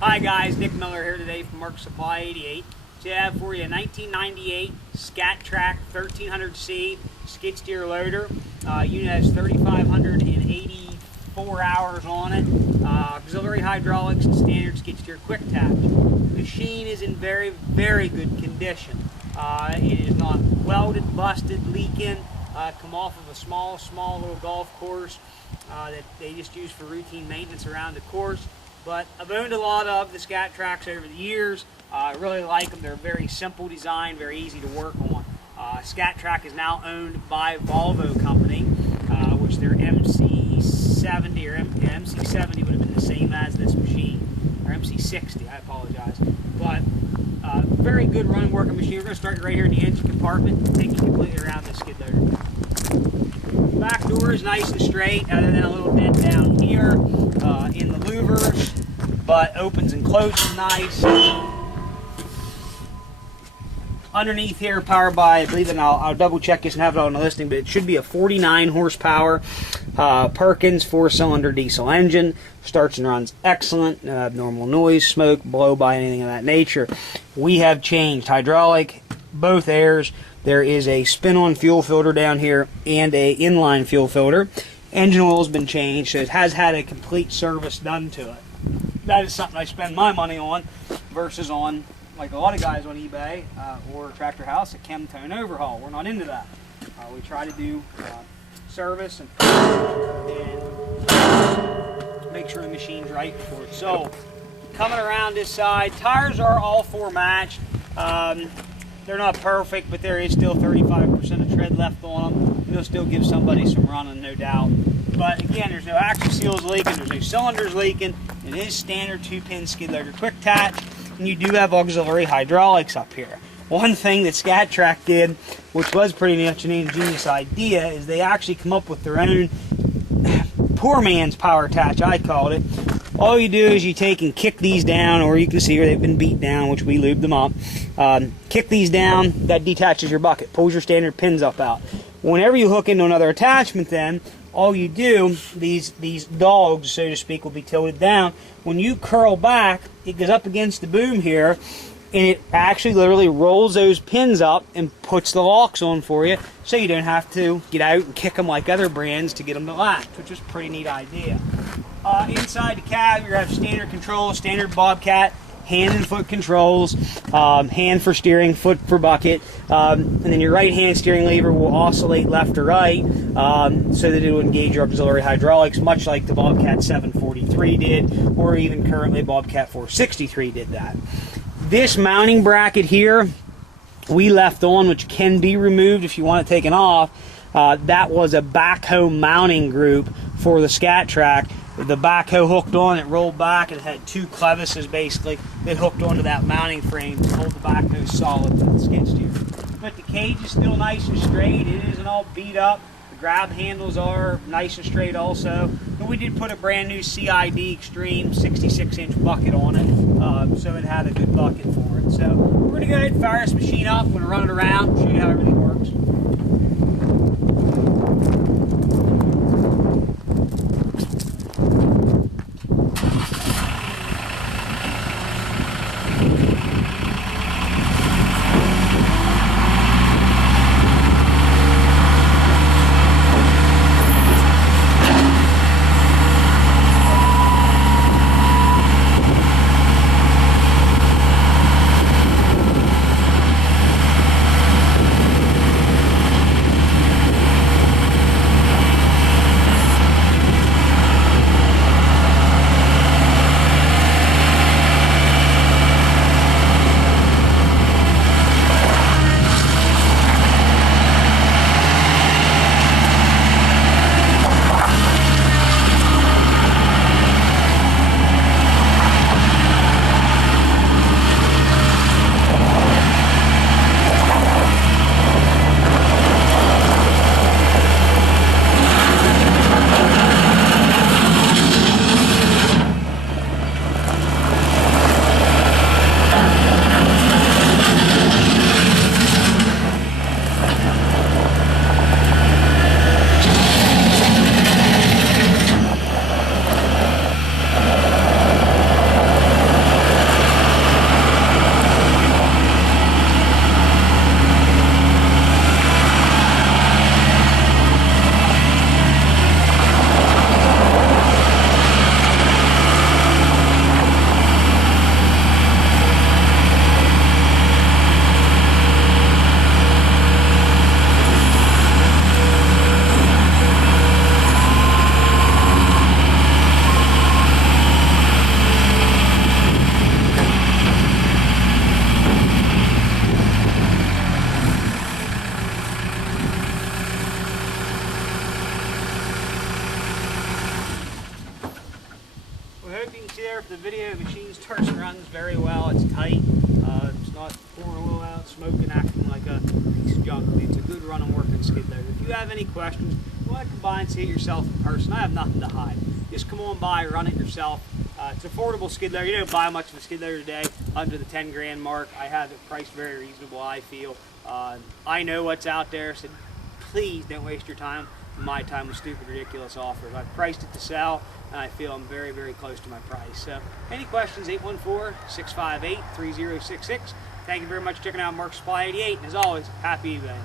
Hi guys, Nick Miller here today from Mark Supply 88. Today I have for you a 1998 Scat Trak 1300C skid steer loader. Unit has 3,584 hours on it. Auxiliary hydraulics and standard skid steer quick attach. Machine is in very, very good condition. It is not welded, busted, leaking. Come off of a small little golf course that they just use for routine maintenance around the course. But I've owned a lot of the Scat Traks over the years. I really like them. They're a very simple design, very easy to work on. Scat Trak is now owned by Volvo company, which their MC70 or MC70 would have been the same as this machine, or MC60, I apologize. But very good run working machine. We're going to start right here in the engine compartment and take you completely around this skid loader. Back door is nice and straight, other than a little dent down here in the louvers, but opens and closes nice. Underneath here, powered by, I believe, and I'll double check this and have it on the listing, but it should be a 49 horsepower Perkins 4-cylinder diesel engine. Starts and runs excellent, no abnormal noise, smoke, blow by, anything of that nature. We have changed hydraulic, both airs. There is a spin-on fuel filter down here and a inline fuel filter. Engine oil has been changed, so it has had a complete service done to it. That is something I spend my money on versus on, like a lot of guys on eBay or Tractor House, a chem tone overhaul. We're not into that. We try to do service and make sure the machine's right before it's sold. Coming around this side, tires are all 4 matched. They're not perfect, but there is still 35% of tread left on them. It'll still give somebody some running, no doubt. But again, there's no axle seals leaking, there's no cylinders leaking. It is standard 2-pin skid loader quick attach, and you do have auxiliary hydraulics up here. One thing that Scat Trak did, which was pretty much an ingenious idea, is they actually come up with their own poor man's power attach, I called it. All you do is you take and kick these down, or you can see where they've been beat down, which we lubed them up. Kick these down, that detaches your bucket, pulls your standard pins up out. Whenever you hook into another attachment then, all you do, these dogs, so to speak, will be tilted down. When you curl back, it goes up against the boom here, and it actually literally rolls those pins up and puts the locks on for you, so you don't have to get out and kick them like other brands to get them to latch, which is a pretty neat idea. Inside the cab, you're going to have standard controls, standard Bobcat, hand and foot controls, hand for steering, foot for bucket, and then your right hand steering lever will oscillate left or right so that it will engage your auxiliary hydraulics, much like the Bobcat 743 did, or even currently Bobcat 463 did that. This mounting bracket here we left on, which can be removed if you want it taken off. That was a backhoe mounting group for the Scat Trak. The backhoe hooked on, it rolled back, and it had 2 clevises basically that hooked onto that mounting frame to hold the backhoe solid to the skid steer. But the cage is still nice and straight. It isn't all beat up. The grab handles are nice and straight also. But we did put a brand new CID Extreme 66-inch bucket on it, so it had a good bucket for it. So we're going to go ahead and fire this machine up. We're going to run it around, show you how everything works. there for the video. The machine starts and runs very well. It's tight. It's not pouring oil out, smoking, acting like a piece of junk. It's a good running working skid loader. If you have any questions, you want to come by and see it yourself in person, I have nothing to hide. Just come on by, run it yourself. It's an affordable skid loader. You don't buy much of a skid loader today under the 10 grand mark. I have it priced very reasonable, I feel. I know what's out there, so please don't waste your time. My time with stupid, ridiculous offers. I've priced it to sell, and I feel I'm very, very close to my price. So, any questions, 814-658-3066. Thank you very much for checking out Mark Supply 88, and as always, happy eBay.